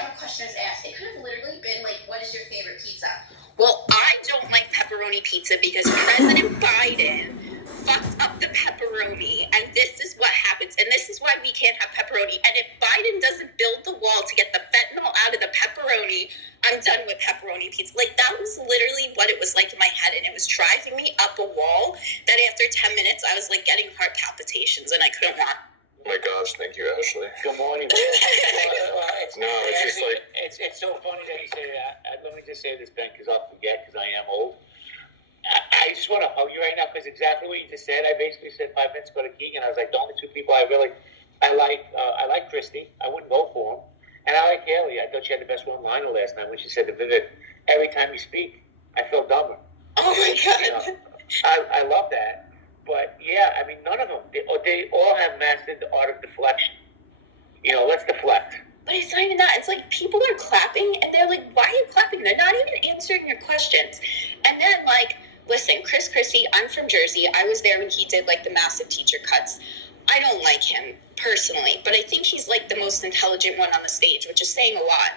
have a question as asked. It could have literally been like, what is your favorite pizza? Well, I don't like pepperoni pizza because President Biden fucked up the pepperoni, and this is what happens, and this is why we can't have pepperoni. And if Biden doesn't build the wall to get the fentanyl out of the pepperoni, I'm done with pepperoni pizza. Like, that was literally what it was like in my head, and it was driving me up a wall that after 10 minutes, I was like getting heart palpitations, and I couldn't walk. Oh my gosh, thank you, Ashley. Good morning. It's just like... It's so funny that you say that. Let me just say this, Ben, because I'll forget, because I am old. I just want to hug you right now, because exactly what you just said. I basically said 5 minutes ago to Keegan. I was like, the only two people I like Christy. I wouldn't vote for him. And I like Haley. I thought she had the best one-liner last night when she said to Vivek, every time you speak, I feel dumber. Oh my God. You know, I love that. But, yeah, I mean, none of them. They all have mastered the art of deflection. You know, let's deflect. But it's not even that. It's like people are clapping, and they're like, why are you clapping? They're not even answering your questions. And then, like, listen, Chris Christie, I'm from Jersey. I was there when he did, like, the massive teacher cuts. I don't like him personally, but I think he's, like, the most intelligent one on the stage, which is saying a lot.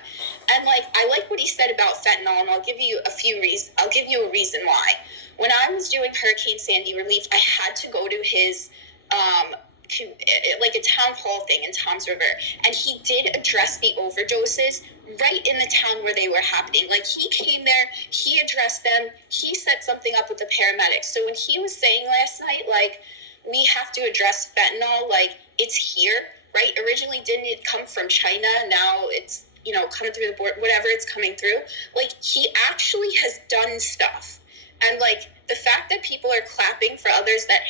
And, like, I like what he said about fentanyl, and I'll give you a reason why. When I was doing Hurricane Sandy relief, I had to go to his, like a town hall thing in Toms River, and he did address the overdoses right in the town where they were happening. Like, he came there, he addressed them, he set something up with the paramedics. So when he was saying last night, like, we have to address fentanyl, like, it's here, right? Originally, didn't it come from China? Now it's, you know, coming through the board, whatever it's coming through. Like, he actually has done stuff. And, like, the fact that people are clapping for others that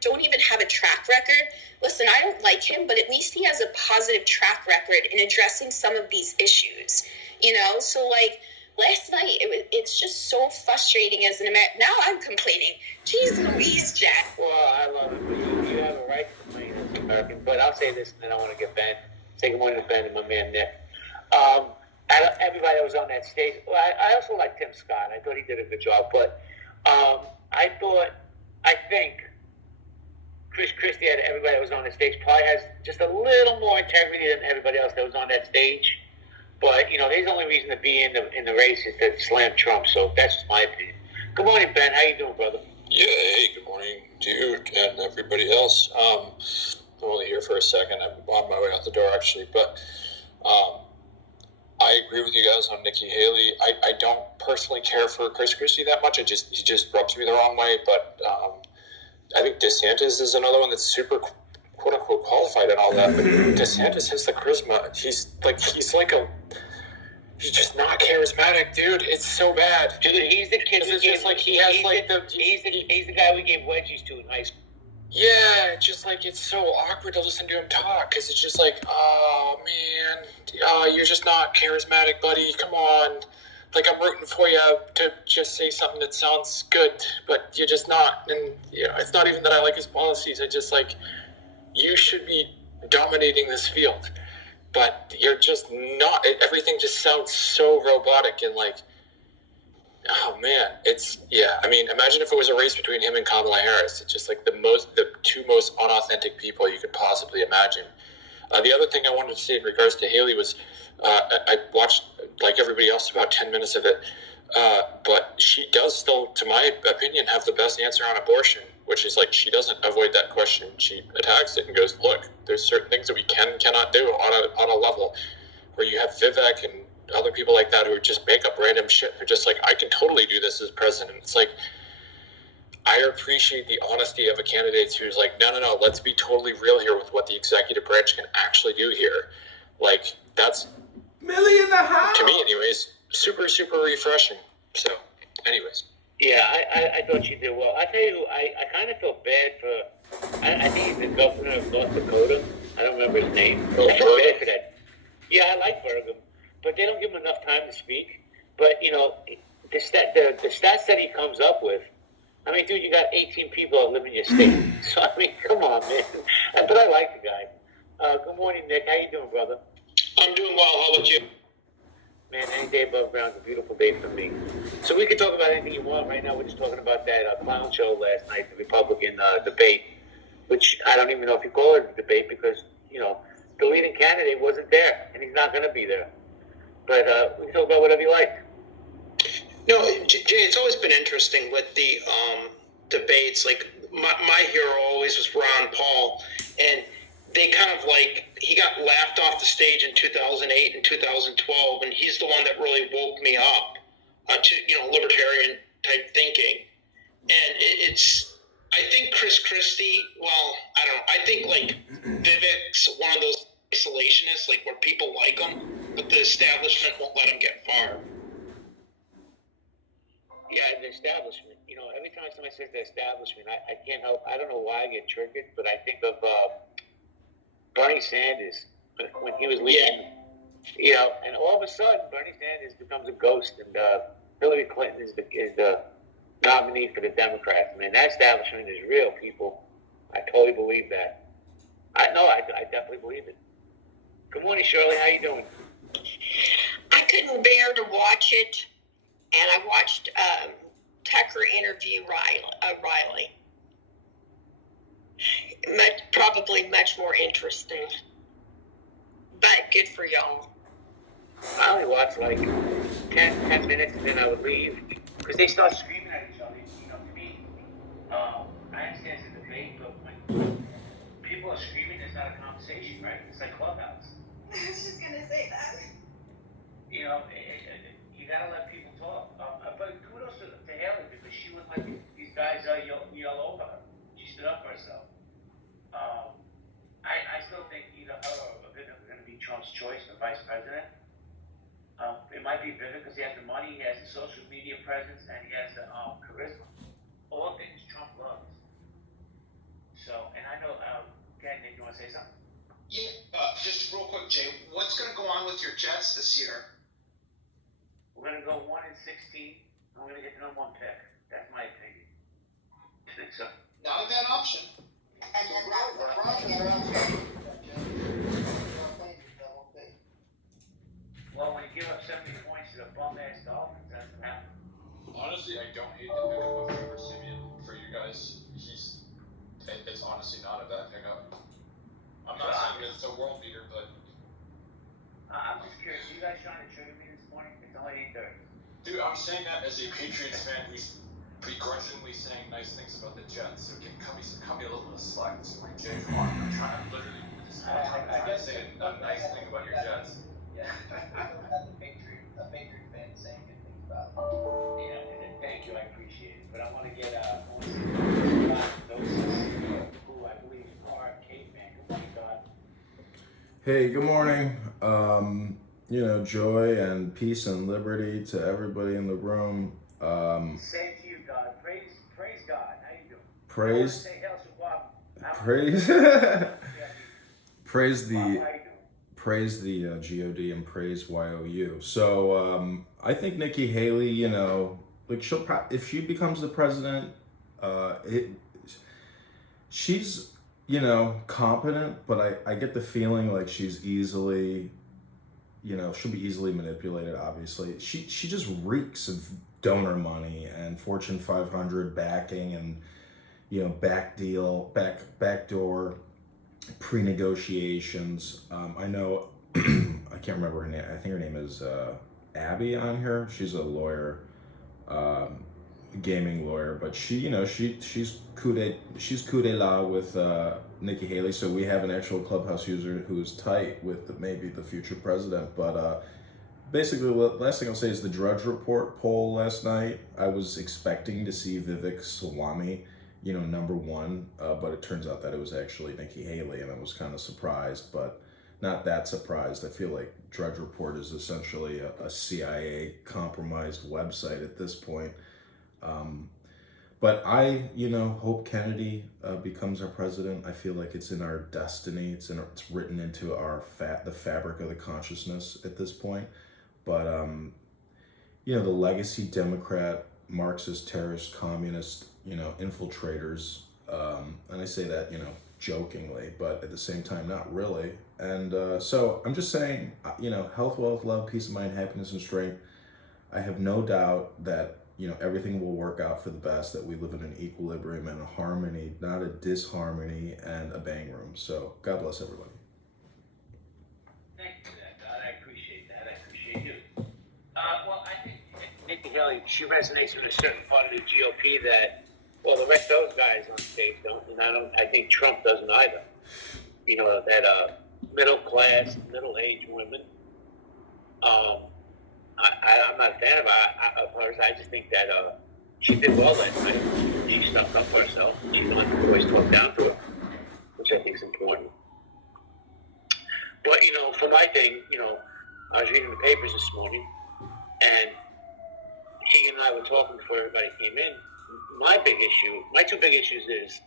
don't even have a track record, listen, I don't like him, but at least he has a positive track record in addressing some of these issues, you know? So, like, last night, it's just so frustrating as an American. Now I'm complaining. Jeez Louise, Jack. Well, I love it. You have a right to complain as an American, but I'll say this, and then I want to get Ben. Say good morning to Ben and my man, Nick. Everybody that was on that stage, well, I also like Tim Scott. I thought he did a good job, but I think Chris Christie and everybody that was on the stage probably has just a little more integrity than everybody else that was on that stage. But, you know, his only reason to be in the race is to slam Trump, so that's just my opinion. Good morning, Ben. How you doing, brother? Yeah, hey, good morning to you and everybody else. I'm only here for a second. I'm on my way out the door, actually, but I agree with you guys on Nikki Haley. I don't personally care for Chris Christie that much. He just rubs me the wrong way. But I think DeSantis is another one that's super quote unquote qualified and all that. But DeSantis has the charisma. He's just not charismatic, dude. It's so bad. Dude, he's the kid. It's just like he has like he's the guy we gave wedgies to in high school. Yeah, it's just like it's so awkward to listen to him talk because it's just like, oh man, you're just not charismatic, buddy. Come on, like I'm rooting for you to just say something that sounds good, but you're just not. And you know, it's not even that I like his policies. I just like you should be dominating this field, but you're just not. Everything just sounds so robotic and like. Oh man, I mean, imagine if it was a race between him and Kamala Harris. It's just like the two most unauthentic people you could possibly imagine. The other thing I wanted to say in regards to Haley was, I watched like everybody else about 10 minutes of it, but she does still, to my opinion, have the best answer on abortion, which is like she doesn't avoid that question. She attacks it and goes, look, there's certain things that we cannot do on a level where you have Vivek and other people like that who just make up random shit. They're just like, I can totally do this as president. It's like, I appreciate the honesty of a candidate who's like, no, let's be totally real here with what the executive branch can actually do here. Like, that's, Millie in the house! To me anyways, super, super refreshing. So, anyways. Yeah, I thought she did well. I tell you, I kind of feel bad for, I think he's the governor of North Dakota. I don't remember his name. I feel bad for that. Yeah, I like Burgum. But they don't give him enough time to speak. But, you know, the stats that he comes up with, I mean, dude, you got 18 people that live in your state. So, I mean, come on, man. But I like the guy. Good morning, Nick. How you doing, brother? I'm doing well. How about you? Man, any day above ground is a beautiful day for me. So we can talk about anything you want. Right now, we're just talking about that clown show last night, the Republican debate, which I don't even know if you call it a debate because, you know, the leading candidate wasn't there, and he's not going to be there. But we can talk about whatever you like. No, Jay, it's always been interesting with the debates. Like my hero always was Ron Paul, and they kind of like he got laughed off the stage in 2008 and 2012, and he's the one that really woke me up to libertarian type thinking. And it's I think Chris Christie. Well, I don't know. I think like Vivek's one of those isolationists, like where people like him, but the establishment won't let him get far. Yeah, the establishment. Every time somebody says the establishment, I can't help. I don't know why I get triggered, but I think of Bernie Sanders when he was leaving. And all of a sudden, Bernie Sanders becomes a ghost, and Hillary Clinton is the nominee for the Democrats. I mean, that establishment is real, people. I totally believe that. I definitely believe it. Good morning, Shirley. How you doing? I couldn't bear to watch it, and I watched Tucker interview Riley. Probably much more interesting, but good for y'all. I only watched like 10 minutes, and then I would leave because they start screaming at each other. To me, I understand it's a debate, but when people are screaming, it's not a conversation, right? It's like Clubhouse. I was just gonna say that. You gotta let people talk. But kudos to Haley because she was like these guys yell over her. She stood up for herself. I still think either her or Vivek are going to be Trump's choice for vice president. It might be Vivek because he has the money, he has the social media presence, and he has the charisma. All things Trump loves. So, and I know, Nick, you want to say something? Yeah, just real quick, Jay. What's going to go on with your Jets this year? We're going to go 1-16. And we're going to get the number 1 pick. That's my opinion. I think so. Not a bad option. And then that's the Well, when you give up 70 points to the bum-ass Dolphins, that's what happened. Honestly, I don't hate the pickup of Trevor Siemian for you guys. It's honestly not a bad pickup. I'm not saying it's a world beater, but I'm just curious. You guys trying to trigger me this morning? It's only 8:30. dude, I'm saying that as a Patriots fan who's begrudgingly saying nice things about the Jets. So cut me a little bit of slack this morning, Jay. Come on, I'm trying to say a nice thing about your Jets. Yeah. As a Patriot fan saying good things about it. Yeah, and thank you. I appreciate it. But I want to get those who I believe are caveman. Good morning, God. Hey, good morning. Joy and peace and liberty to everybody in the room. Same to you, God. Praise God. How you doing? Praise the God and praise YOU. So I think Nikki Haley, if she becomes the president, she's competent, but I get the feeling like she's easily, she'll be easily manipulated. Obviously, she just reeks of donor money and Fortune 500 backing and backdoor pre-negotiations. I know I can't remember her name. I think her name is Abby on here. She's a lawyer, gaming lawyer, but she's coup d'etat with Nikki Haley. So we have an actual Clubhouse user who's tight with maybe the future president. But basically, the last thing I'll say is the Drudge Report poll last night. I was expecting to see Vivek Swamy, number 1, but it turns out that it was actually Nikki Haley, and I was kind of surprised, but not that surprised. I feel like Drudge Report is essentially a CIA compromised website at this point. But I, hope Kennedy becomes our president. I feel like it's in our destiny. It's written into the fabric of the consciousness at this point. But the legacy Democrat, Marxist, terrorist, communist, infiltrators, and I say that, jokingly, but at the same time, not really. And so I'm just saying, health, wealth, love, peace of mind, happiness, and strength. I have no doubt that, everything will work out for the best, that we live in an equilibrium and a harmony, not a disharmony and a bang room. So God bless everybody. Thank you for that, God. I appreciate that. I appreciate you. Shirley, she resonates with a certain part of the GOP that, well, the rest of those guys on stage don't, and I think Trump doesn't either. You know, that middle class, middle aged women. I'm not a fan of hers. I just think that she did well that night. She stuck up for herself. She didn't let the boys talk down to her, which I think is important. But, you know, for my thing, you know, I was reading the papers this morning, and he and I were talking before everybody came in. My two big issues is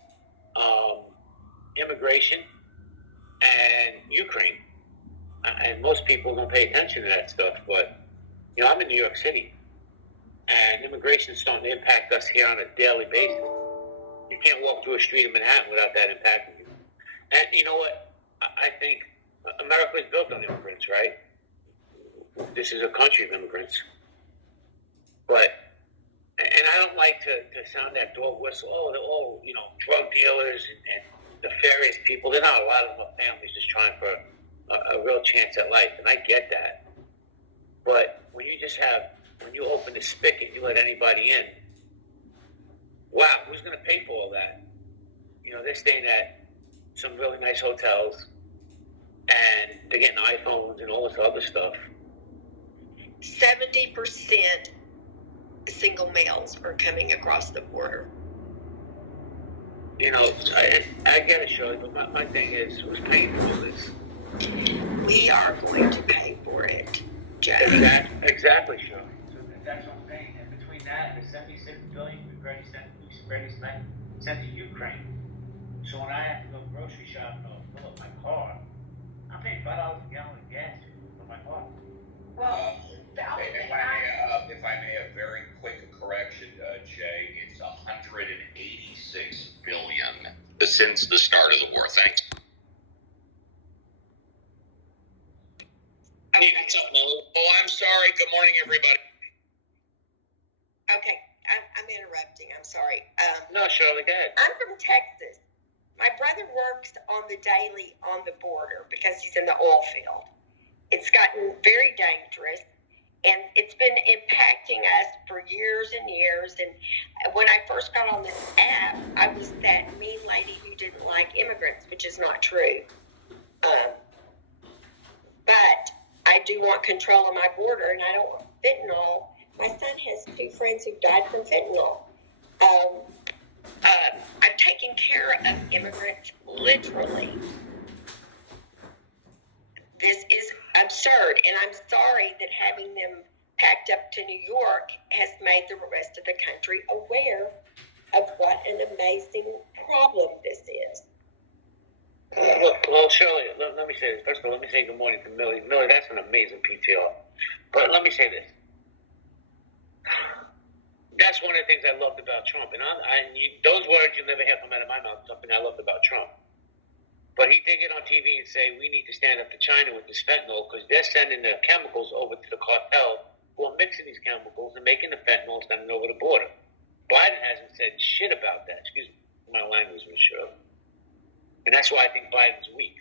immigration and Ukraine. And most people don't pay attention to that stuff, but, you know, I'm in New York City, and immigration is starting to impact us here on a daily basis. You can't walk through a street in Manhattan without that impacting you. And you know what? I think America is built on immigrants, right? This is a country of immigrants. But, and I don't like to sound that dog whistle, oh, they're all, you know, drug dealers and nefarious people. They're not. A lot of them are families just trying for a real chance at life, and I get that. But when you open the spigot, you let anybody in, wow, who's going to pay for all that? You know, they're staying at some really nice hotels, and they're getting iPhones and all this other stuff. 70% single males are coming across the border. You know, I get it, Shirley, but my thing is, who's paying for all this? We are going to pay for it, Joe. Exactly, Shirley. So that's what I'm saying. And between that and the $76 billion we've already sent to Ukraine. So when I have to go grocery shopping or fill up my car, I'm paying $5 a gallon of gas for my car. Well, if I may, a very quick correction, Jay. It's 186 billion since the start of the war. Thanks. Oh, I'm sorry. Good morning, everybody. Okay, I'm interrupting. I'm sorry. No, Shirley, go ahead. I'm from Texas. My brother works on the daily on the border because he's in the oil field. It's gotten very dangerous, and it's been impacting us for years and years. And when I first got on this app, I was that mean lady who didn't like immigrants, which is not true. But I do want control of my border, and I don't want fentanyl. My son has 2 friends who died from fentanyl. I'm taking care of immigrants, literally. This is absurd, and I'm sorry that having them packed up to New York has made the rest of the country aware of what an amazing problem this is. Well, Shirley, let me say this. First of all, let me say good morning to Millie. Millie, that's an amazing PTR. But let me say this. That's one of the things I loved about Trump. And those words you'll never hear come out of my mouth, something I loved about Trump. But he did get on TV and say, we need to stand up to China with this fentanyl because they're sending the chemicals over to the cartel who are mixing these chemicals and making the fentanyl sending over the border. Biden hasn't said shit about that. Excuse my language, Ms. Shirley. And that's why I think Biden's weak.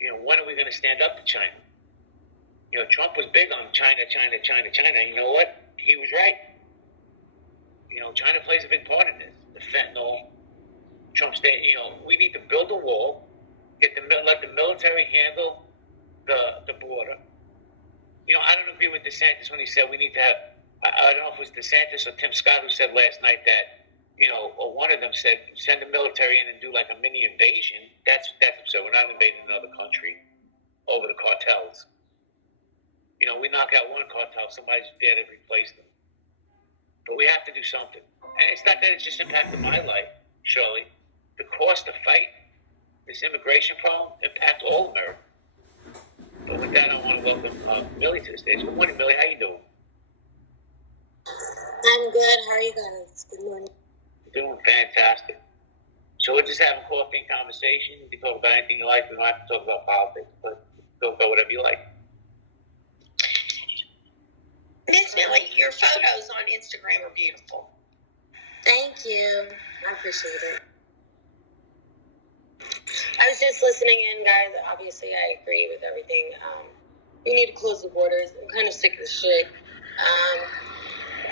You know, when are we going to stand up to China? You know, Trump was big on China. And you know what? He was right. You know, China plays a big part in this. The fentanyl, Trump's, you know, we need to build a wall, let the military handle the border. You know, I don't agree with DeSantis when he said we need to have, I don't know if it was DeSantis or Tim Scott who said last night that, you know, or one of them said, send the military in and do like a mini invasion. That's absurd. We're not invading another country over the cartels. You know, we knock out one cartel, somebody's there to replace them. But we have to do something. And it's not that it's just impacted my life, Shirley. The cost to fight this immigration problem impacts all America. But with that, I want to welcome Millie to the stage. Good morning, Millie. How you doing? I'm good. How are you guys? Good morning. Doing fantastic. So we're just having coffee and conversation. You can talk about anything you like. We don't have to talk about politics, but talk about whatever you like. Miss Millie, your photos on Instagram are beautiful. Thank you. I appreciate it. I was just listening in, guys. Obviously, I agree with everything. We need to close the borders. I'm kind of sick of this shit.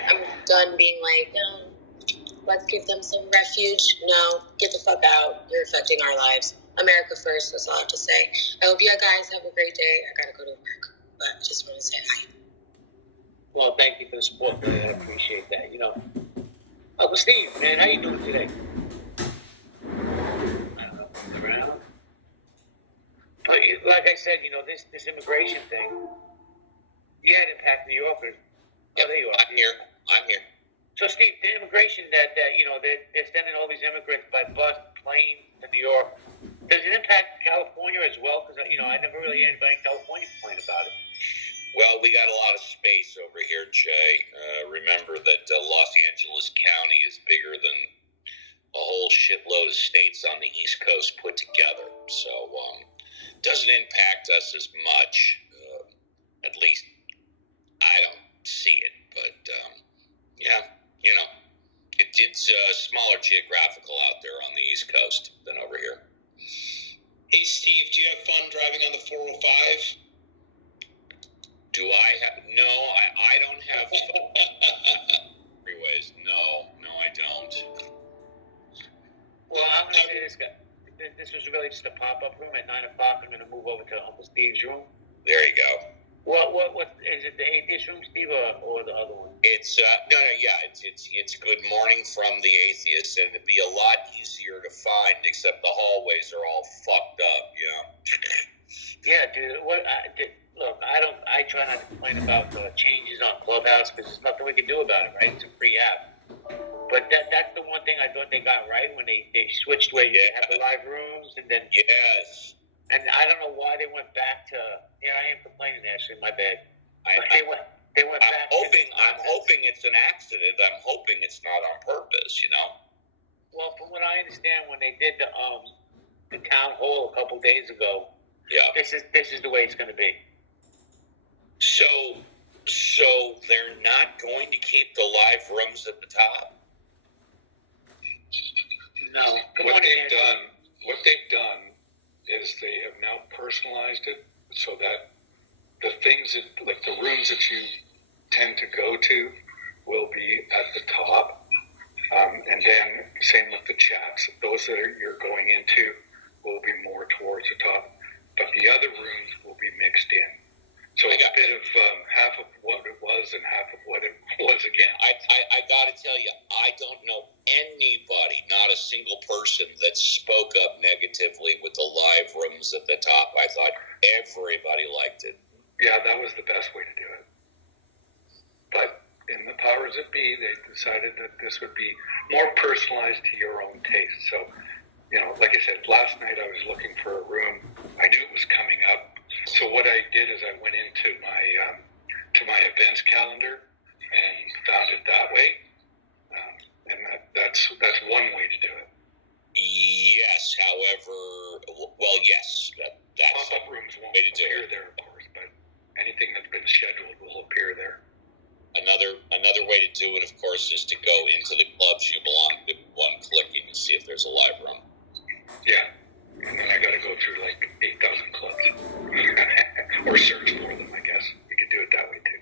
I'm done being like, let's give them some refuge. No, get the fuck out. You're affecting our lives. America first, that's all I have to say. I hope you guys have a great day. I gotta go to work, but I just want to say hi. Well, thank you for the support, man. I appreciate that. Uncle Steve, man, how you doing today? I don't know. Around. But like I said, this immigration thing, you had impact New Yorkers. Oh, there you are. I'm here. So, Steve, the immigration that they're sending all these immigrants by bus, plane to New York, does it impact California as well? Because, I never really heard anybody in California complain about it. Well, we got a lot of space over here, Jay. Remember that Los Angeles County is bigger than a whole shitload of states on the East Coast put together. So, doesn't impact us as much. At least, I don't see it. But, yeah, it's smaller geographical out there on the East Coast than over here. Hey, Steve, do you have fun driving on the 405? Do I have? No, I don't have freeways. No, I don't. Well, I'm going to say this, guy. This was really just a pop-up room at 9 o'clock. I'm going to move over to Uncle Steve's room. There you go. What is it? The atheist room, Steve, or the other one? It's it's good morning from the atheists, and it'd be a lot easier to find, except the hallways are all fucked up. Yeah, dude. Look, I try not to complain about the changes on Clubhouse because there's nothing we can do about it, right? It's a free app. But that's the one thing I thought they got right when they switched where you have the live rooms and then. Yes. And I don't know why they went back to. Yeah, I am complaining actually. My bad. They went back. I'm hoping it's an accident. I'm hoping it's not on purpose. Well, from what I understand, when they did the town hall a couple days ago, this is the way it's going to be. So they're not going to keep the live rooms at the top? No. What they've done is they have now personalized it so that the things that, like the rooms that you tend to go to, will be at the top, and then same with the chats. Those that you're going into will be more towards the top, but the other rooms will be mixed in. So it's a bit of half of what it was and half of what it was again. I got to tell you, I don't know anybody, not a single person, that spoke up negatively with the live rooms at the top. I thought everybody liked it. Yeah, that was the best way to do it. But in the powers that be, they decided that this would be more personalized to your own taste. So, like I said, last night I was looking for a room. I knew it was coming up. So what I did is I went into my events calendar and found it that way, and that's one way to do it. Yes, however, yes, that's pop-up rooms won't appear there, of course, but anything that's been scheduled will appear there. Another way to do it, of course, is to go into the clubs you belong to, one clicking and see if there's a live room. Yeah. And then I got to go through like 8,000 clubs, or search for them. I guess we could do it that way too.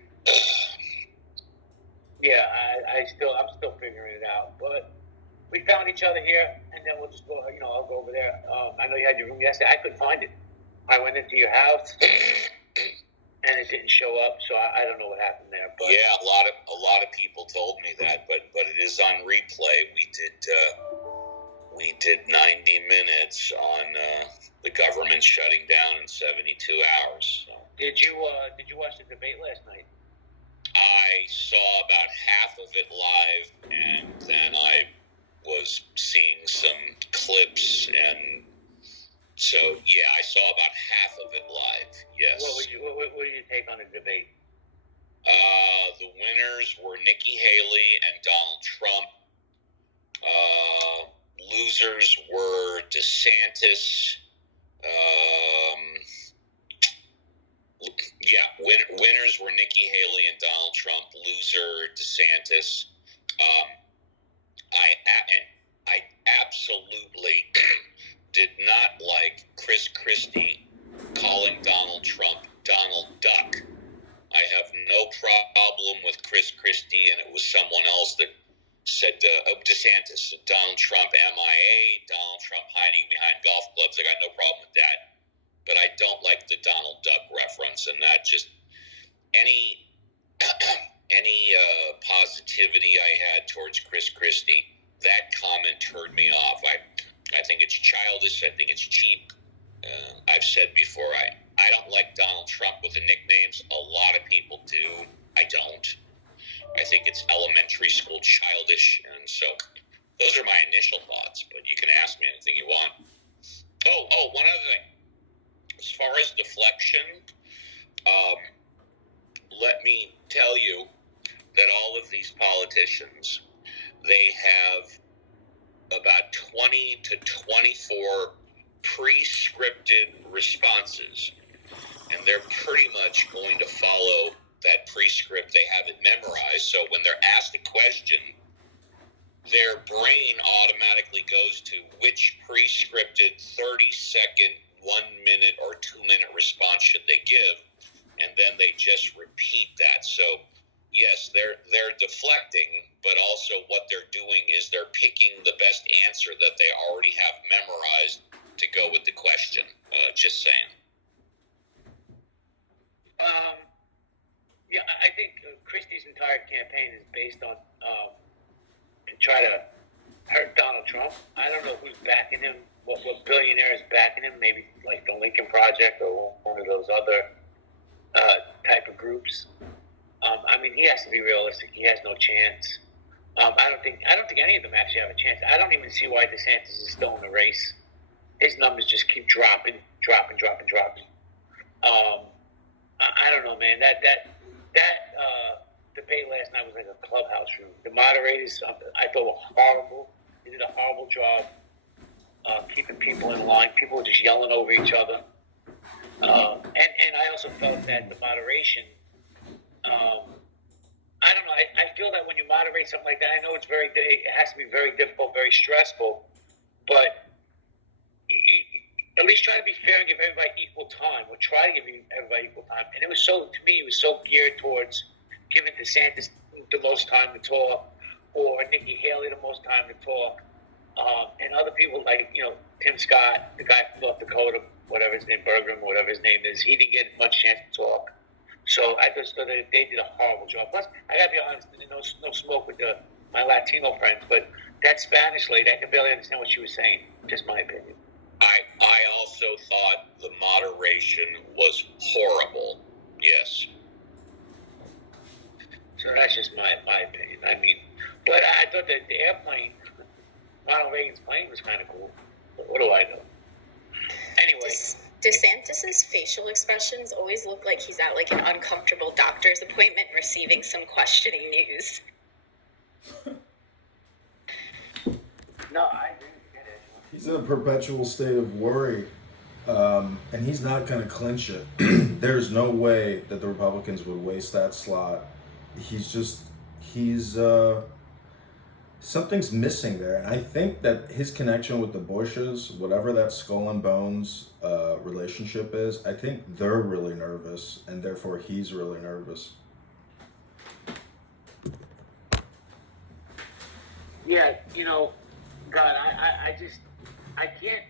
Yeah, I'm still figuring it out. But we found each other here, and then we'll just go. I'll go over there. I know you had your room yesterday. I couldn't find it. I went into your house, and it didn't show up. So I don't know what happened there. But yeah, a lot of people told me that, but it is on replay. We did 90 minutes on the government shutting down in 72 hours. So. Did you watch the debate last night? I saw about half of it live, and then I was seeing some clips, and so I saw about half of it live. Yes. What was your take on the debate? The winners were Nikki Haley and Donald Trump. Losers were DeSantis. Winners were Nikki Haley and Donald Trump. Loser DeSantis. I absolutely did not like Chris Christie calling Donald Trump Donald Duck. I have no problem with Chris Chris Christie, and it was someone else that said DeSantis, Donald Trump MIA, Donald Trump hiding behind golf clubs. I got no problem with that, but I don't like the Donald Duck reference, and that just any positivity I had towards Chris Christie, that comment turned me off. I think it's childish. I think it's cheap. I've said before, I don't like Donald Trump with the nicknames. A lot of people do. I don't. I think it's elementary school childish, and so those are my initial thoughts. But you can ask me anything you want. Oh, one other thing. As far as deflection, let me tell you that all of these politicians, they have about 20 to 24 pre-scripted responses, and they're pretty much going to follow that pre-script. They have it memorized, so when they're asked a question, their brain automatically goes to which pre-scripted 30-second, 1-minute, or 2-minute response should they give, and then they just repeat that. So yes, they're deflecting, but also what they're doing is they're picking the best answer that they already have memorized to go with the question. Just saying. Yeah, I think Christie's entire campaign is based on to try to hurt Donald Trump. I don't know who's backing him, what billionaire is backing him, maybe like the Lincoln Project or one of those other type of groups. I mean, he has to be realistic. He has no chance. I don't think any of them actually have a chance. I don't even see why DeSantis is still in the race. His numbers just keep dropping. I don't know, man. That debate last night was like a clubhouse room. The moderators, I thought, were horrible. They did a horrible job keeping people in line. People were just yelling over each other. And I also felt that the moderation, I don't know. I feel that when you moderate something like that, I know it has to be very difficult, very stressful, but at least try to be fair and give everybody equal time, or try to give everybody equal time. And it was so geared towards giving DeSantis the most time to talk, or Nikki Haley the most time to talk, and other people like, Tim Scott, the guy from North Dakota, whatever his name, Bergram, whatever his name is, he didn't get much chance to talk. So I just thought that they did a horrible job. Plus, I gotta be honest, no smoke with my Latino friends, but that Spanish lady, I can barely understand what she was saying. Just my opinion. I also thought the moderation was horrible. Yes. So that's just my opinion. I mean, but I thought that the airplane, Ronald Reagan's plane, was kind of cool. But what do I know? Anyway. DeSantis's facial expressions always look like he's at like an uncomfortable doctor's appointment receiving some questioning news. No, I agree. He's in a perpetual state of worry, and he's not going to clinch it. There's no way that the Republicans would waste that slot. Something's missing there. And I think that his connection with the Bushes, whatever that skull and bones relationship is, I think they're really nervous, and therefore he's really nervous. Yeah, God, I can't.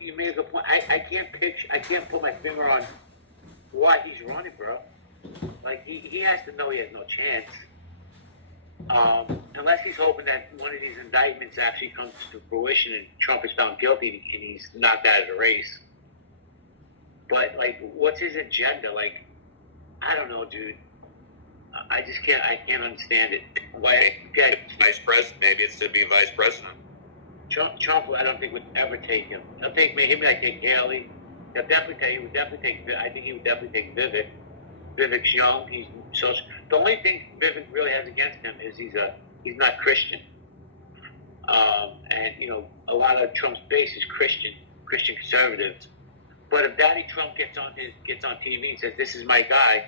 You made a good point. I can't put my finger on why he's running, bro. Like he has to know he has no chance. Unless he's hoping that one of these indictments actually comes to fruition and Trump is found guilty and he's knocked out of the race. But like, what's his agenda? Like, I don't know, dude. I just can't. I can't understand it. Why? Vice president? Maybe it's to be vice president. Trump, I don't think would ever take him. He'll take me. He might take Haley. He'll definitely take. He would definitely take. I think he would definitely take Vivek. Vivek's young. He's so. The only thing Vivek really has against him is he's not Christian. And a lot of Trump's base is Christian conservatives. But if Daddy Trump gets on TV and says, "This is my guy,"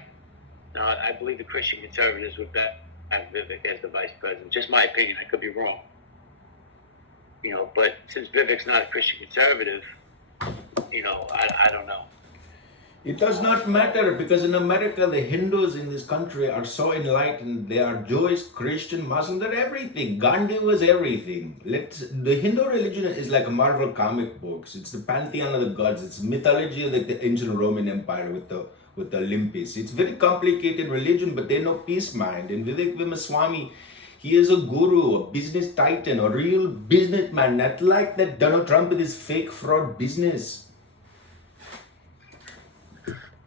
I believe the Christian conservatives would bet at Vivek as the vice president. Just my opinion. I could be wrong. But since Vivek's not a Christian conservative, I don't know. It does not matter because in America, the Hindus in this country are so enlightened. They are Jewish, Christian, Muslim, they're everything. Gandhi was everything. The Hindu religion is like a Marvel comic books. It's the pantheon of the gods. It's mythology like the ancient Roman Empire with the Olympus. It's very complicated religion, but they know peace mind. And Vivek Vimaswamy, he is a guru, a business titan, a real businessman, not like that Donald Trump with his fake fraud business.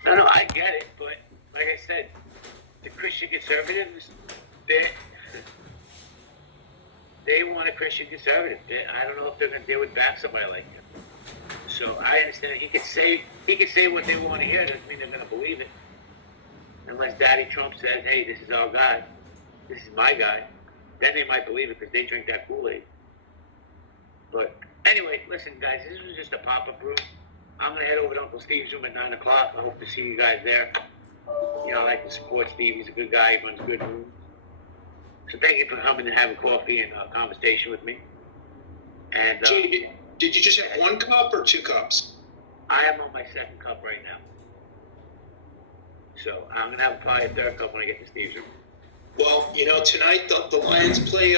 No, I get it, but like I said, the Christian conservatives, they want a Christian conservative. I don't know if they would back somebody like him. So I understand he could say what they want to hear. Doesn't mean they're going to believe it, unless Daddy Trump says, "Hey, this is our guy. This is my guy." Then they might believe it because they drink that Kool-Aid. But anyway, listen, guys, this was just a pop-up room. I'm going to head over to Uncle Steve's room at 9 o'clock. I hope to see you guys there. You know, I like to support Steve. He's a good guy. He runs a good room. So thank you for coming and having coffee and a conversation with me. And Jay, did you just have 1 cup or 2 cups? I am on my 2nd cup right now. So I'm going to have probably a 3rd cup when I get to Steve's room. Well, you know, tonight the Lions play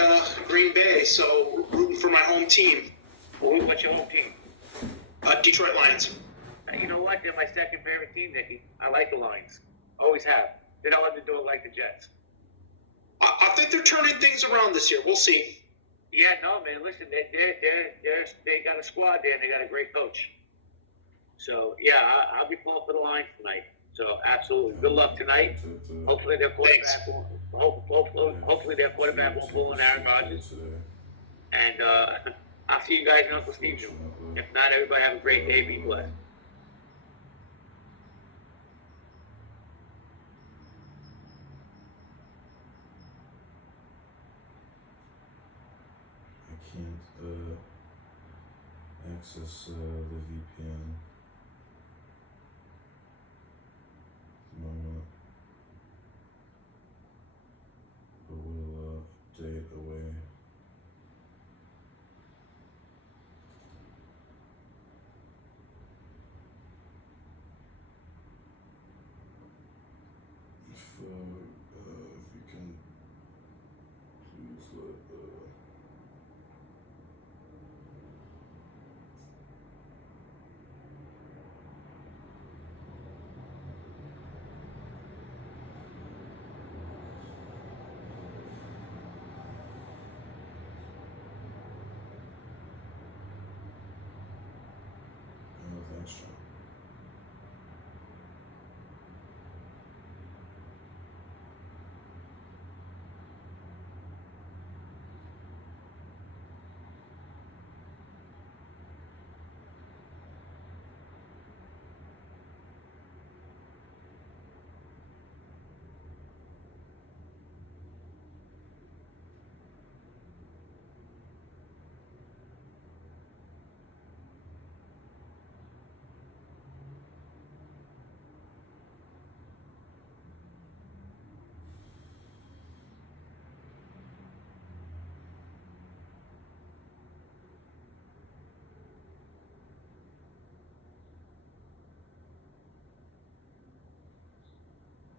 Green Bay, so rooting for my home team. What's your home team? Detroit Lions. You know what? They're my 2nd favorite team, Nicky. I like the Lions. Always have. They don't let the door like the Jets. I think they're turning things around this year. We'll see. Yeah, no, man. Listen, they got a squad there, and they got a great coach. So yeah, I'll be pulling for the Lions tonight. So absolutely, good luck tonight. Hopefully their quarterback won't pull on Aaron Rodgers. And I'll see you guys in Uncle Steve's room. If not, everybody have a great day. Be blessed. I can't access the VPN. Moment. But we'll date away. If you can please let thanks, John.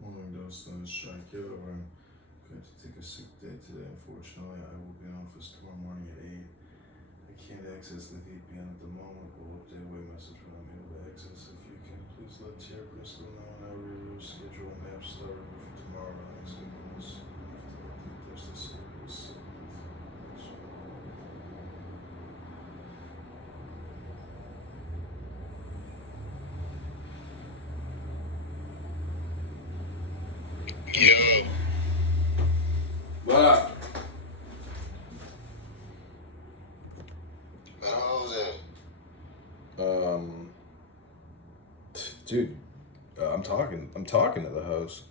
Morning, Dustin. It's Sean Kitover. I'm going to take a sick day today. Unfortunately, I will be in office tomorrow morning at 8. I can't access the VPN at the moment. We'll update away message when I'm able to access. If you can, please let Tierra Crystal know and I will reschedule map start for tomorrow. Next week, we'll have to update this to service. Yo. What up? Dude, I'm talking to the host.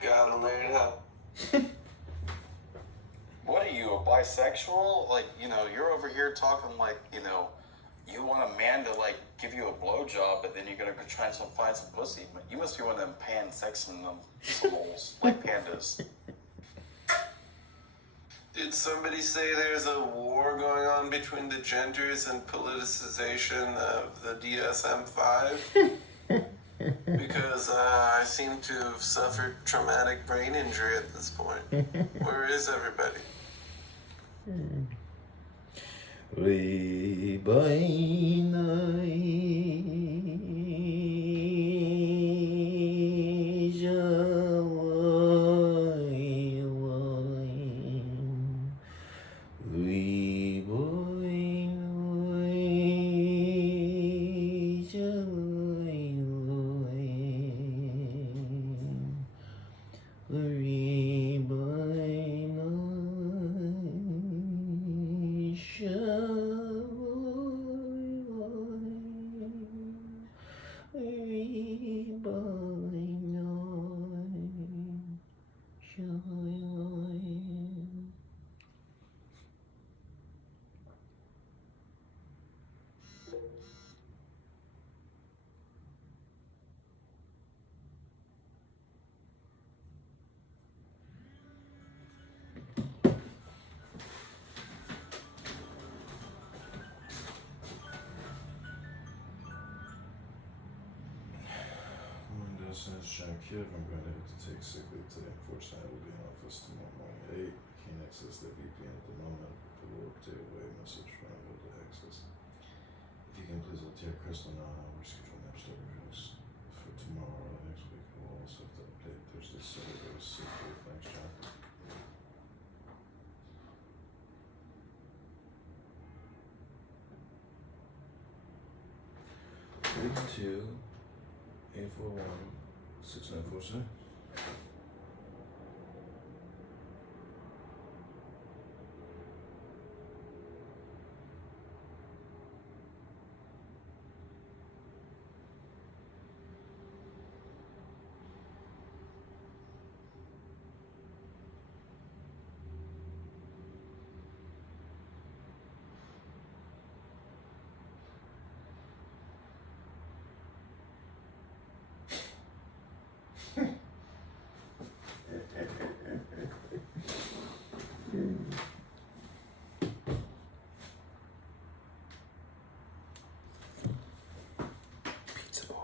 Got him laid up. What are you, a bisexual? Like, you know, you're over here talking like, you know, you want a man to like give you a blowjob, but then you're gonna go try and find some pussy. You must be one of them pan-sexing them holes, like pandas. Did somebody say there's a war going on between the genders and politicization of the DSM-5? Because I seem to have suffered traumatic brain injury at this point. Where is everybody? I'm going to have to take sick leave today. Unfortunately, I will be in office tomorrow morning at 8. I can't access the VPN at the moment. The will take away message from able to access. If you can please let your Crystal know how we're scheduling episode reviews for tomorrow or next week. We'll also have to update Thursday, Saturday, sick leave. Thanks, John. 328416947. Pizza boy.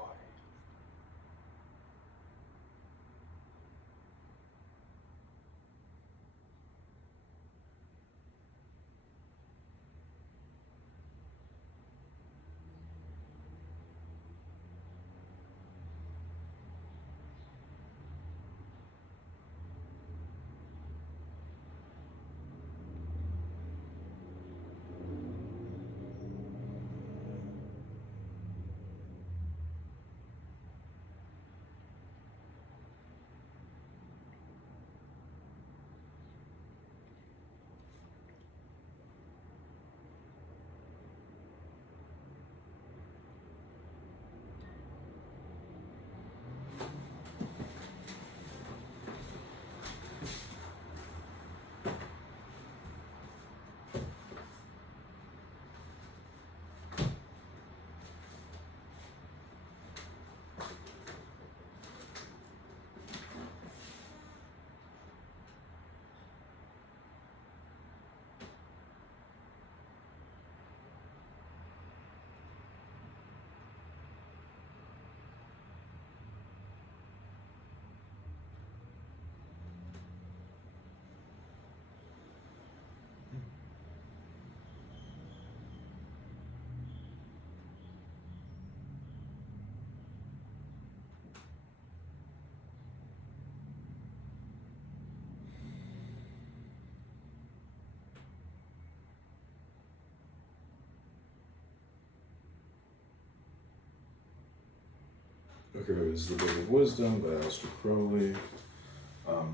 Okay, this is The Book of Wisdom by Aleister Crowley.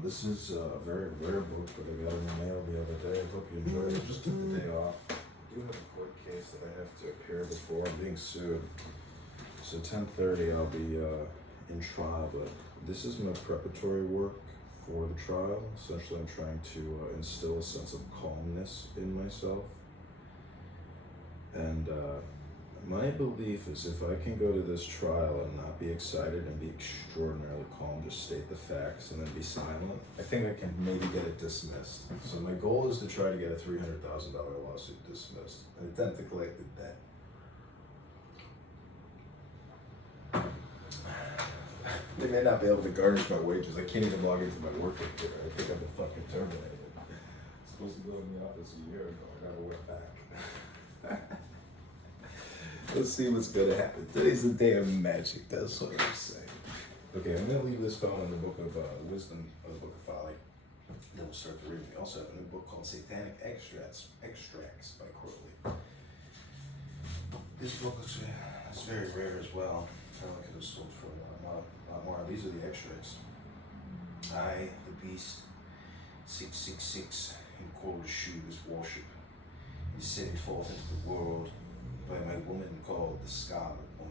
This is a very rare book, but I got it in the mail the other day. I hope you enjoyed it. Just took the day off. I do have a court case that I have to appear before. I'm being sued. So 10:30 I'll be in trial, but this is my preparatory work for the trial. Essentially, I'm trying to instill a sense of calmness in myself. And My belief is if I can go to this trial and not be excited and be extraordinarily calm, just state the facts and then be silent, I think I can maybe get it dismissed. So my goal is to try to get a $300,000 lawsuit dismissed and attempt to collect the debt. They may not be able to garnish my wages. I can't even log into my work computer. I think I've been fucking terminated. I'm supposed to go in the office a year ago. I gotta went back. Let's see what's gonna happen. Today's the day of magic. That's what I'm saying. Okay, I'm gonna leave this phone in the book of wisdom, or the book of folly. Then we'll start the reading. We also have a new book called Satanic Extracts by Crowley. This book is very rare as well. I could have sold for a lot more. These are the extracts. I, the beast, 666, in Coral's shoes worship, is sent forth into the world by my woman called the Scarlet One,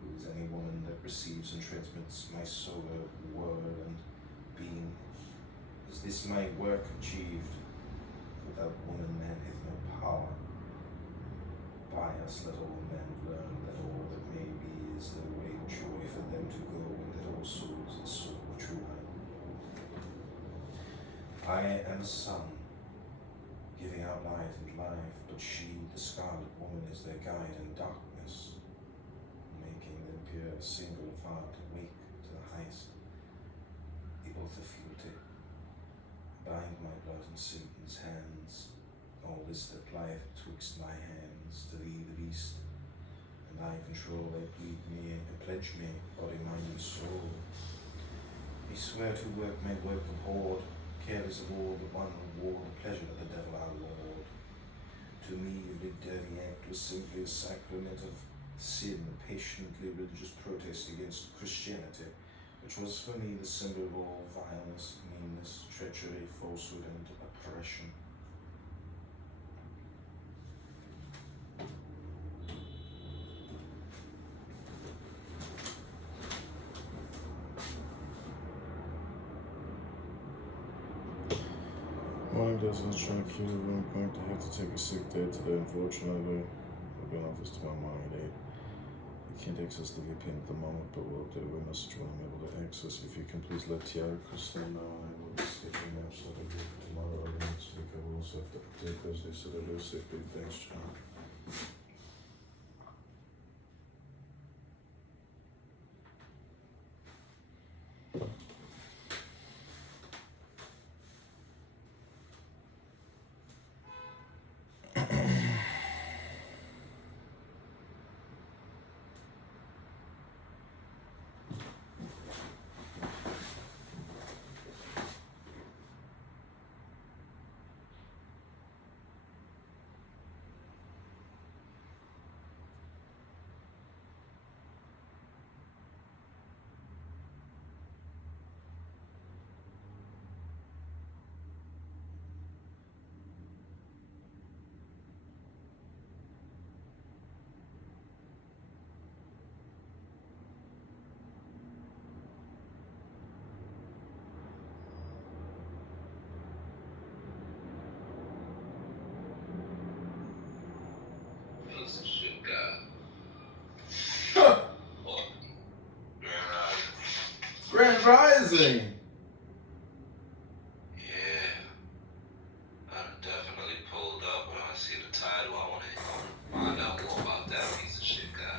who is any woman that receives and transmits my solar word and being. Is this my work achieved? Without woman, man hath no power. By us let all men learn that all that may be is the way of joy for them to go, and that all souls are so true. I am a sun, giving out light and life, but she, the Scarlet Woman, is their guide in darkness, making them appear single of heart, awake to the highest. The oath of fealty. Bind my blood in Satan's hands, all this that lieth betwixt my hands, to thee the beast, and I control, they bleed me, and pledge me, body, mind, and soul. I swear to work my work abhorred, careless of all but one reward, the pleasure of the devil our Lord. To me every dirty act was simply a sacrament of sin, a patiently religious protest against Christianity, which was for me the symbol of all vileness, meanness, treachery, falsehood, and oppression. Mine doesn't try to kill you. I'm going to have to take a sick day today, unfortunately. I'll be in office tomorrow morning at 8. I can't access the VPN at the moment, but we'll update a message when I'm able to access. If you can please let Tiara Crystal know, I will be scheduling out so that I do it tomorrow or next week. I will also have to update Thursday so that I do sick day. Thanks, John. Grand Rising! Yeah, I definitely pulled up when I see the title. I want to find out more about that piece of shit guy.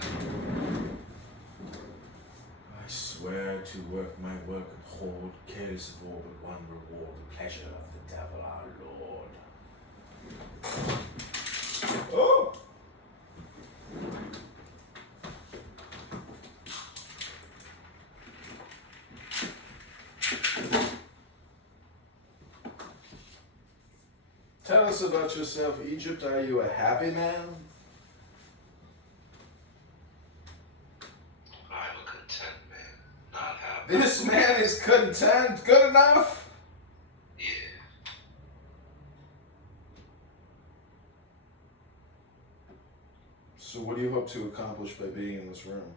I swear to work my work abhorred, careless of all but one reward, the pleasure of the devil our Lord. Oh! Tell us about yourself, Egypt. Are you a happy man? I'm a content man, not happy. This man is content. Good enough? Yeah. So what do you hope to accomplish by being in this room?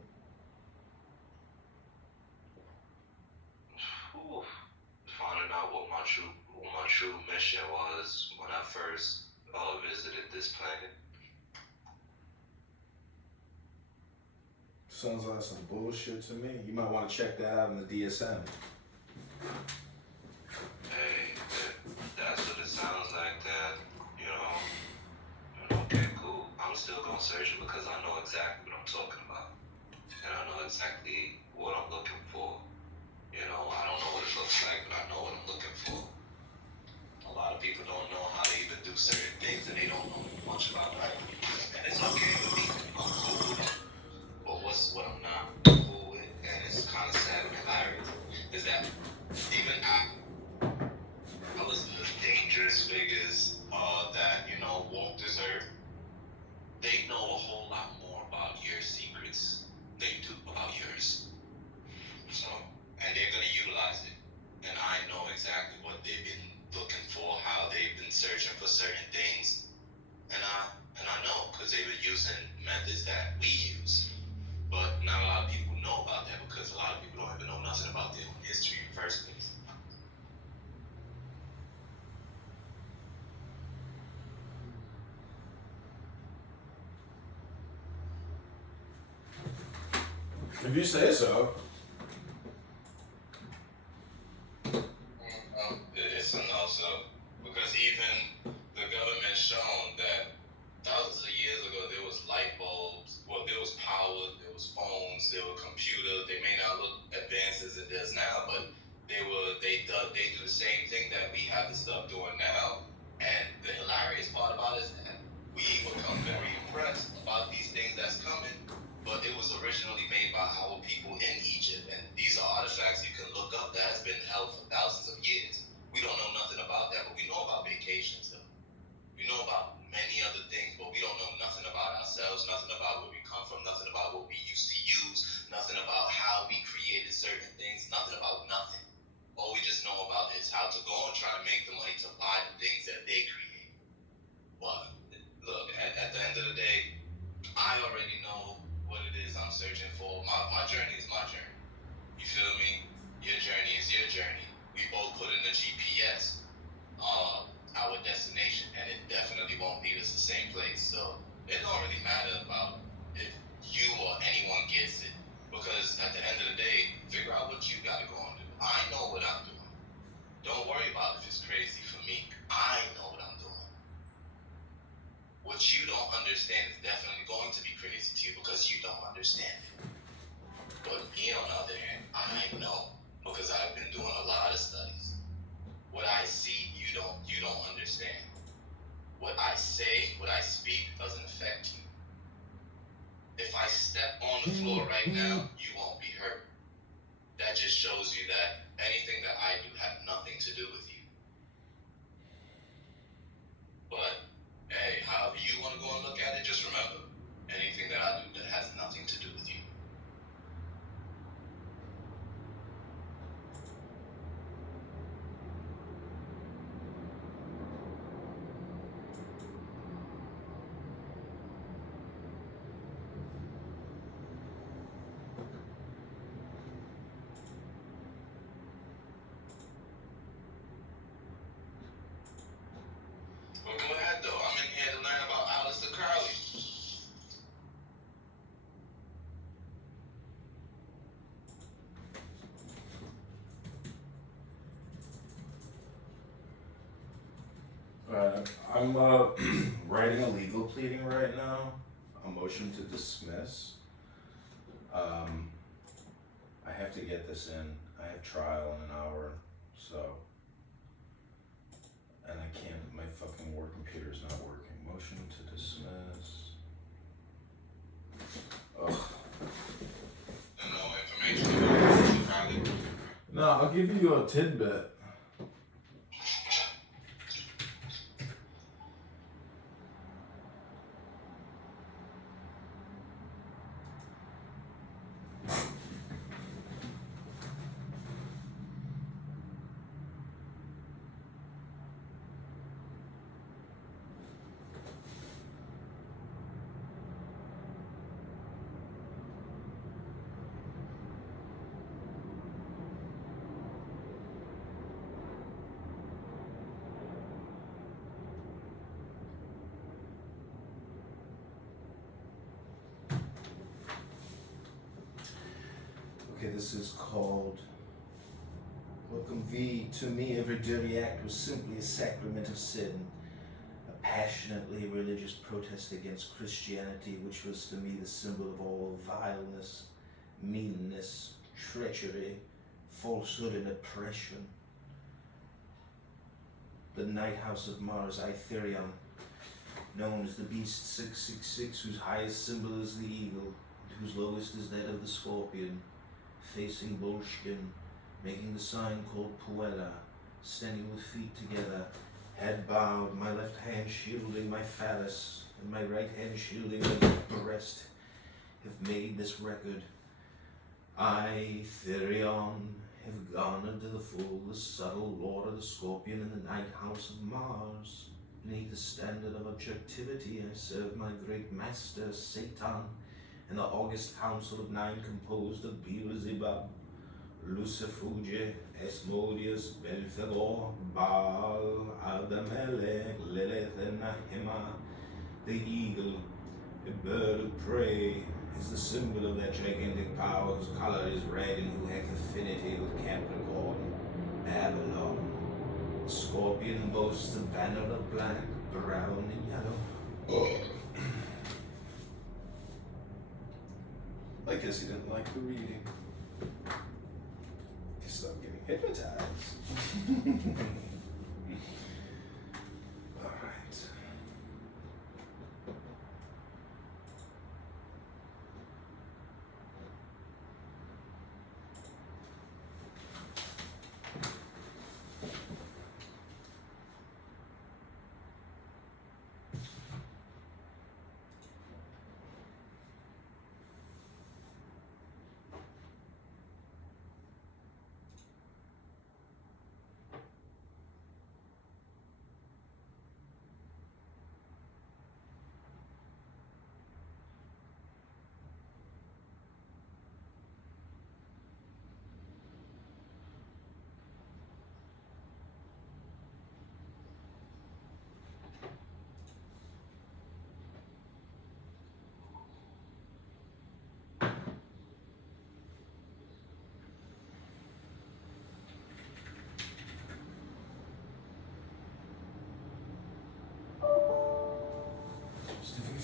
Oof. Finding out what my true mission was when I first visited this planet. Sounds like some bullshit to me. You might want to check that out in the DSM. Hey, that's what it sounds like. That you know. Okay, cool. I'm still gonna search it because I know exactly what I'm talking about, and I know exactly what I'm looking for. You know, I don't know what it looks like, but I know what I'm looking for. A lot of people don't know how to even do certain things, and they don't know much about life. And it's okay with me. I'm cool with it. But what I'm not cool with, and it's kind of sad and hilarious, is that even I listen to dangerous figures that walk this earth. They know a whole lot more about your secrets than you do about yours. So, and they're gonna utilize it. And I know exactly what they've been looking for, how they've been searching for certain things. And I know because they've been using methods that we use. But not a lot of people know about that because a lot of people don't even know nothing about their own history in the first place. If you say so. It's a no-so, because even the government shown that thousands of years ago there was light bulbs, well, there was power, there was phones, there were computers. They may not look advanced as it does now, but they do the same thing that we have this stuff doing now. And the hilarious part about it is that we become very impressed about these things that's coming, but it was originally made by our people in Egypt, and these are artifacts you can look up that has been held for thousands of years. We don't know nothing about that, but we know about vacations though. We know about many other things, but we don't know nothing about ourselves, nothing about where we come from, nothing about what we used to use, nothing about how we created certain things, nothing about nothing. All we just know about is how to go and try to make the money to buy the things that they create. But look, at the end of the day, I already know what it is I'm searching for. My journey is my journey. You feel me? Your journey is your journey. We both put in the GPS, our destination, and it definitely won't lead us the same place. So it don't really matter about if you or anyone gets it, because at the end of the day, figure out what you got to go and do. I know what I'm doing. Don't worry about if it's crazy for me. I know what I'm doing. What you don't understand is definitely going to be crazy to you because you don't understand it. But me, on the other hand, I know because I've been doing a lot of studies. What I see, you don't understand. What I say, what I speak doesn't affect you. If I step on the floor right now, you won't be hurt. That just shows you that anything that I do had nothing to do with you. But hey, however you want to go and look at it, just remember, anything that I do that has nothing to do with you. But go ahead though, I'm in here to learn about Aleister Crowley. I'm writing a legal pleading right now, a motion to dismiss. I have to get this in. I have trial in an hour, so, and I can't, my fucking work computer's not working. Motion to dismiss. Ugh. No information about Aleister Crowley. No, I'll give you a tidbit. Okay, this is called Welcome V. To me, every dirty act was simply a sacrament of sin. A passionately religious protest against Christianity, which was for me the symbol of all vileness, meanness, treachery, falsehood, and oppression. The Night House of Mars, Itherion, known as the Beast 666, whose highest symbol is the eagle, and whose lowest is that of the scorpion, facing Bolshkin, making the sign called Puella, standing with feet together, head bowed, my left hand shielding my phallus, and my right hand shielding my breast, have made this record. I, Therion, have garnered to the full the subtle lord of the scorpion in the Night House of Mars. Beneath the standard of objectivity, I serve my great master, Satan, and the august council of 9 composed of Beelzebub, Lucifuge, Asmodeus, Belphegor, Baal, Adamelech, Lilith, and Nahima. The eagle, a bird of prey, is the symbol of that gigantic power whose color is red and who hath affinity with Capricorn, Babylon. The scorpion boasts a banner of black, brown, and yellow. I guess he didn't like the reading. He started getting hypnotized. All right.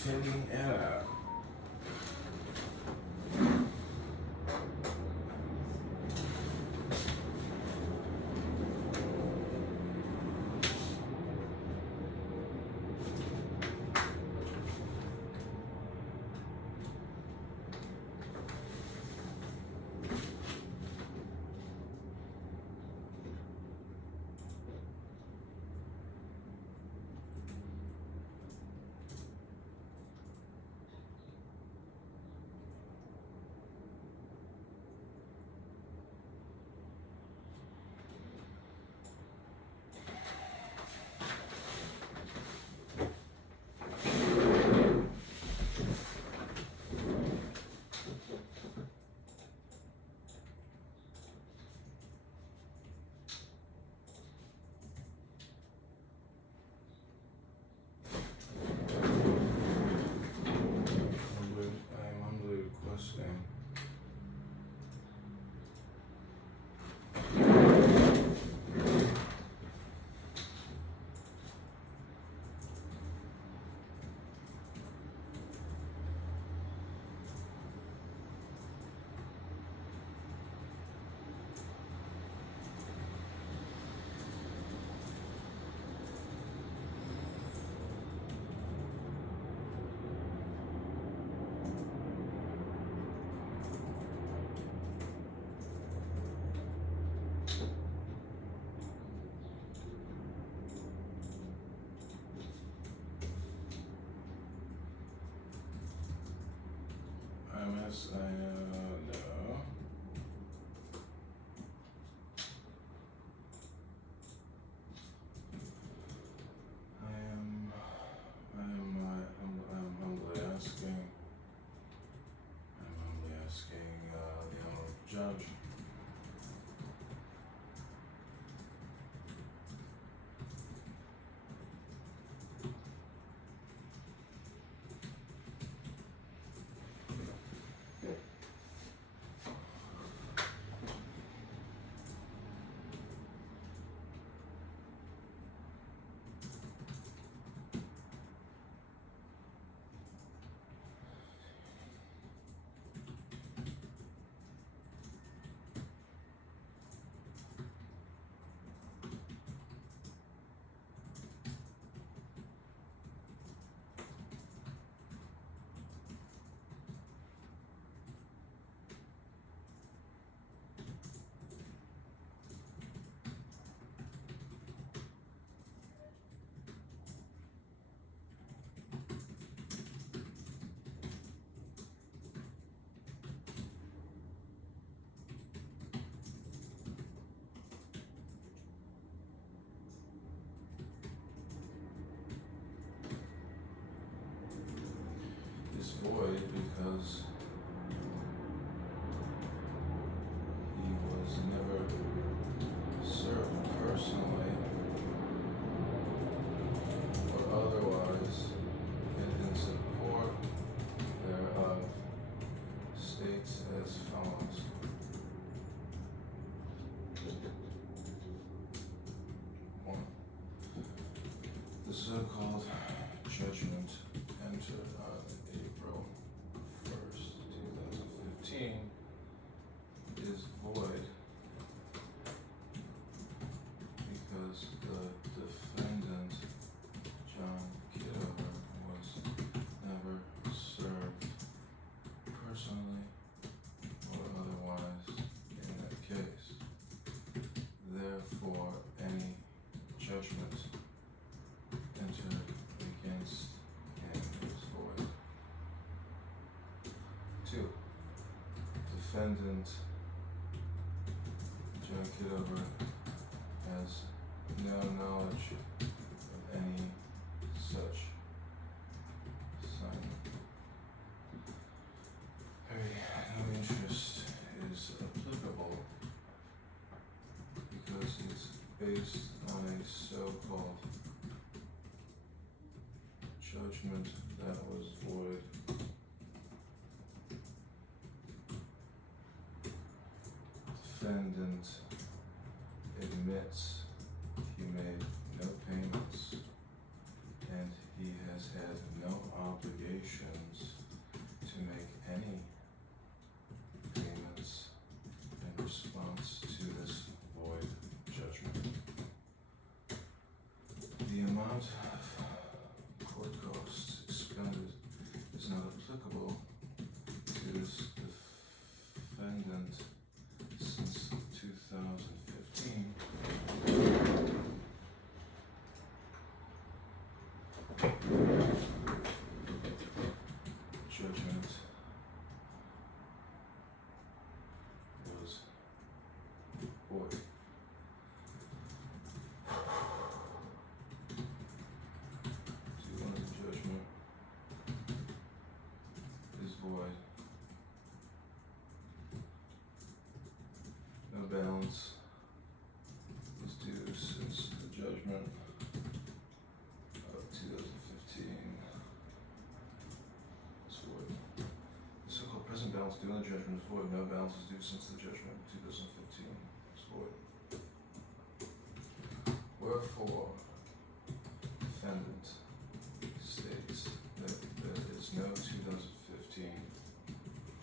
Defending error. IMS, no. I'm humbly asking. I'm humbly asking the honorable judge. because he was never served personally or otherwise, and in support thereof states as follows. One, the so-called judgment entered on April 1st, 2015 is void because the defendant, John Kitover, was never served personally or otherwise in that case. Therefore, any judgment entered against him is void. 2. Defendant John Kitover has no knowledge of any such assignment. 3. No interest is applicable because it's based on a so-called judgment that was void. Defendant admits he made no payments and he has had no obligations to make any payments in response to this void judgment. The amount of court costs expended is not applicable to this defendant since 2015. Judgment was void. Judgment is void. No balance is due since the judgment of 2015 is void. The so-called present balance due on the judgment is void. No balance is due since the judgment of 2015 is void. Wherefore, defendant states that there is no 2015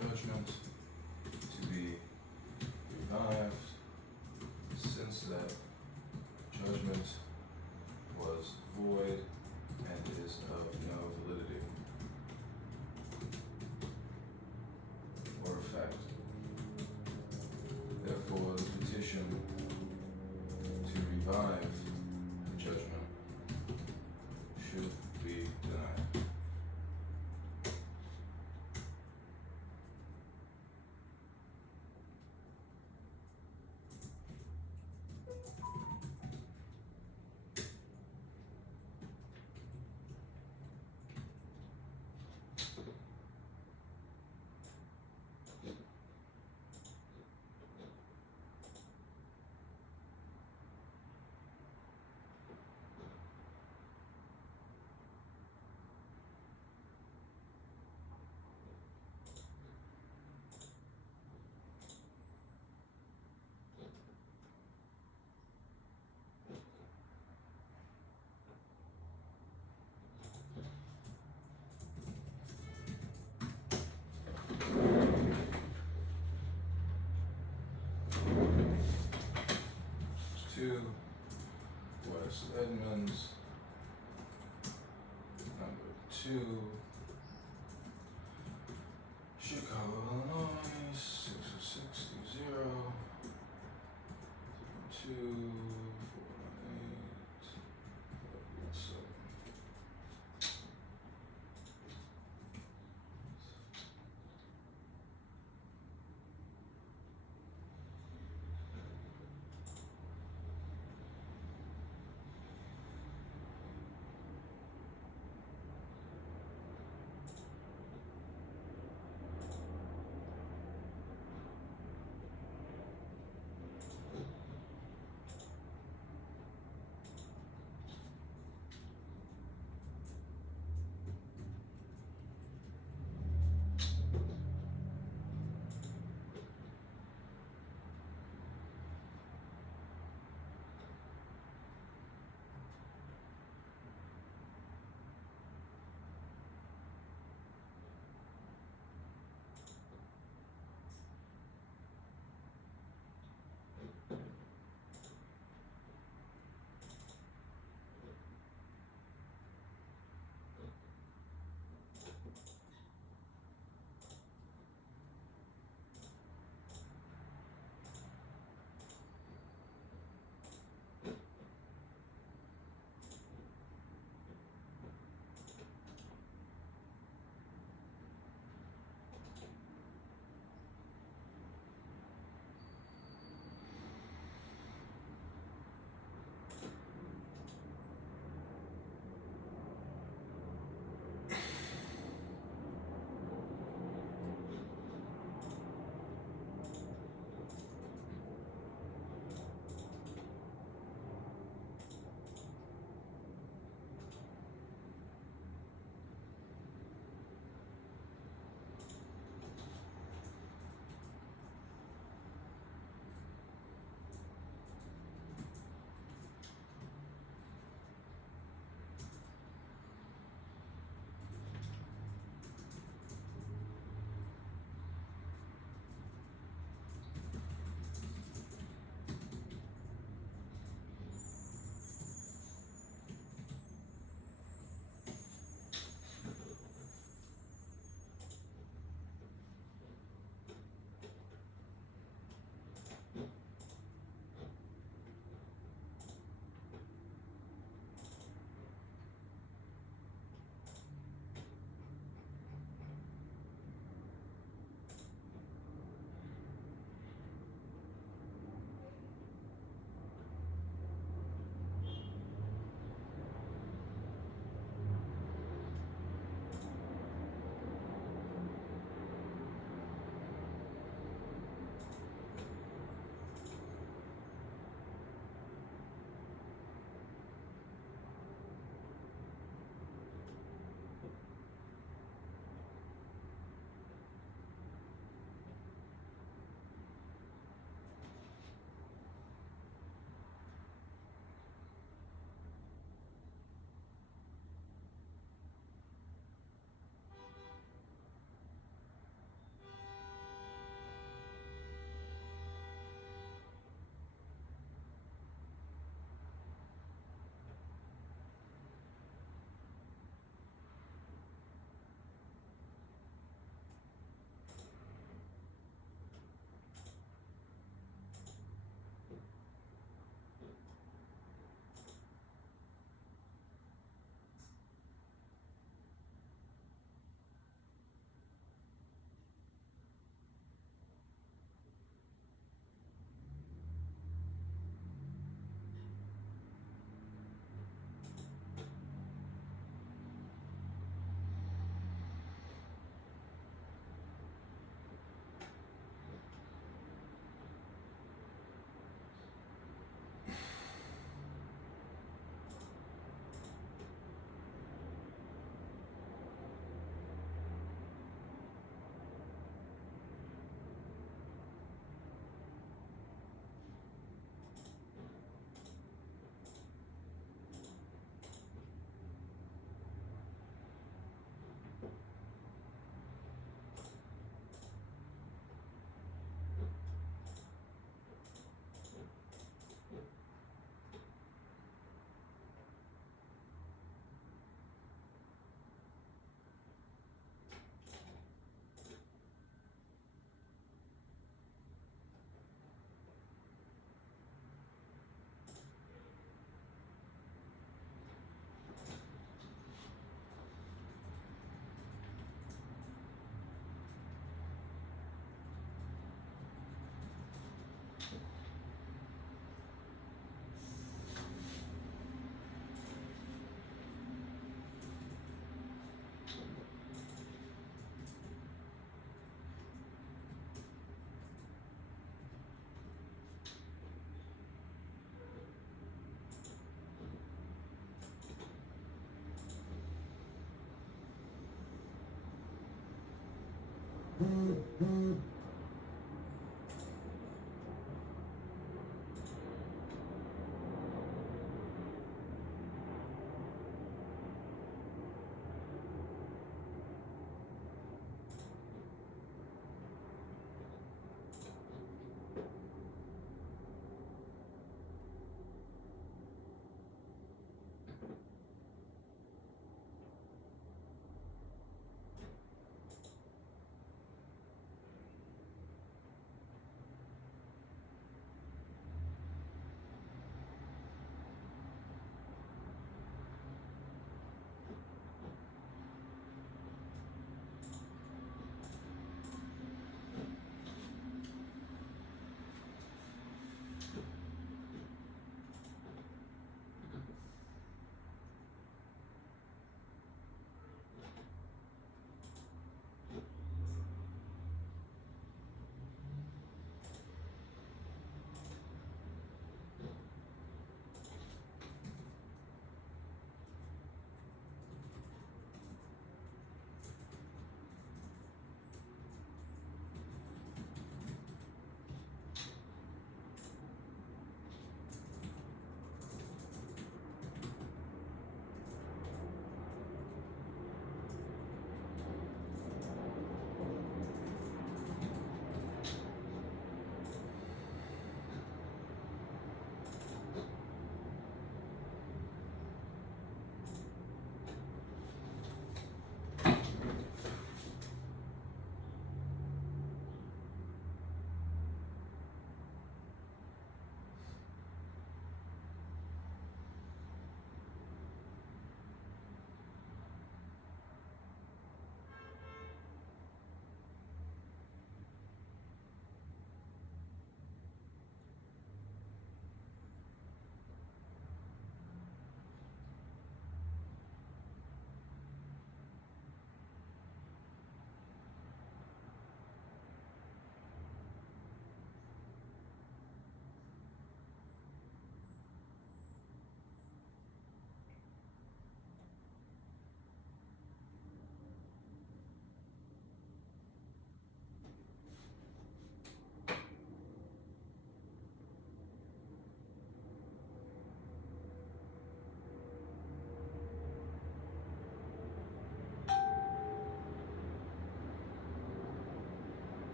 judgment to be revived since that judgment was void and is of no validity or effect. Therefore, the petition to revive the judgment should be denied. To West Edmonds, number 2, Chicago, Illinois, 60620, 2, 418, 517.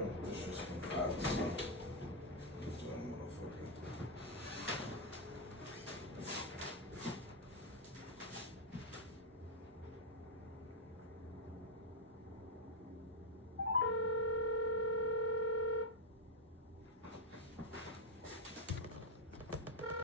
go. This just been fast.